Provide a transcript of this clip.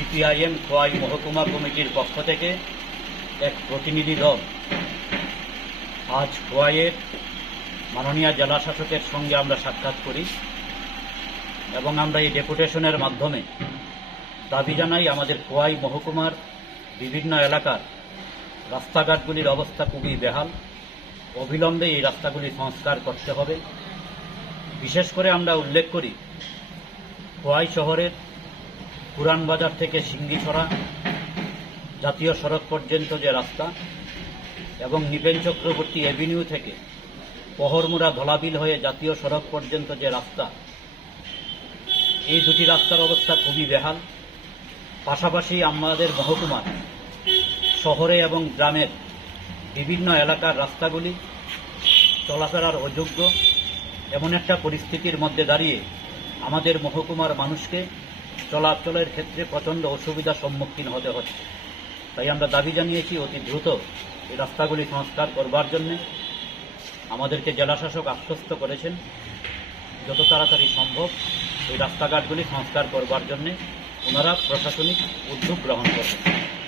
CPIM Khowai মহকুমা কমিটির পক্ষ থেকে এক প্রতিনিধি দল আজ খোয়াইয়ের মাননীয় জেলাশাসকের সঙ্গে আমরা সাক্ষাৎ করি এবং আমরা এই ডেপুটেশনের মাধ্যমে দাবি জানাই আমাদের খোয়াই মহকুমার বিভিন্ন এলাকার রাস্তাঘাটগুলির অবস্থা খুবই বেহাল। অবিলম্বে এই রাস্তাগুলি সংস্কার করতে হবে। বিশেষ করে আমরা উল্লেখ করি, খোয়াই শহরের পুরান বাজার থেকে সিঙ্গিছড়া জাতীয় সড়ক পর্যন্ত যে রাস্তা এবং নিপেন চক্রবর্তী এভিনিউ থেকে পহরমুড়া ধলাবিল হয়ে জাতীয় সড়ক পর্যন্ত যে রাস্তা, এই দুটি রাস্তার অবস্থা খুবই বেহাল। পাশাপাশি আমাদের মহকুমার শহরে এবং গ্রামের বিভিন্ন এলাকার রাস্তাগুলি চলাফেরার অযোগ্য। এমন একটা পরিস্থিতির মধ্যে দাঁড়িয়ে আমাদের মহকুমার মানুষকে চলাচলের ক্ষেত্রে প্রচণ্ড অসুবিধার সম্মুখীন হতে হচ্ছে। তাই আমরা দাবি জানিয়েছি, অতি দ্রুত এই রাস্তাগুলি সংস্কার করবার জন্যে। আমাদেরকে জেলাশাসক আশ্বস্ত করেছেন, যত তাড়াতাড়ি সম্ভব এই রাস্তাঘাটগুলি সংস্কার করবার জন্যে। ওনারা প্রশাসনিক উদ্যোগ গ্রহণ করবেন